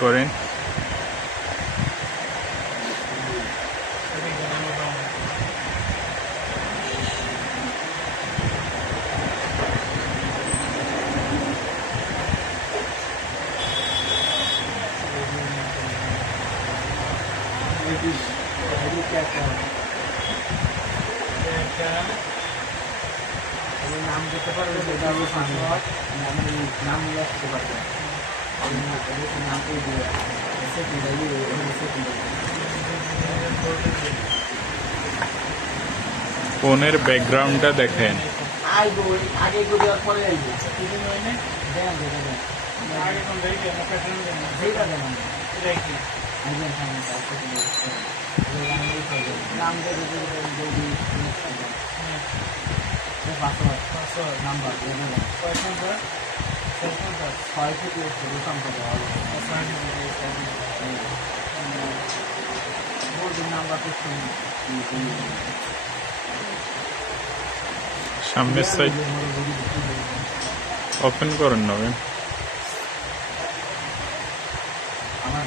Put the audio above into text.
করেন। নাম দিতে পারবে নাম নিয়ে আসতে পারবে নাম দিয়ে ফোনের ব্যাকগ্রাউন্ডটা দেখেন। আগে দেওয়ার পরে নাম্বার 6 থেকে 16 সংখ্যা দেওয়া হলো নাম্বার সামনের সাইড ওপেন করেন নবেন। আমার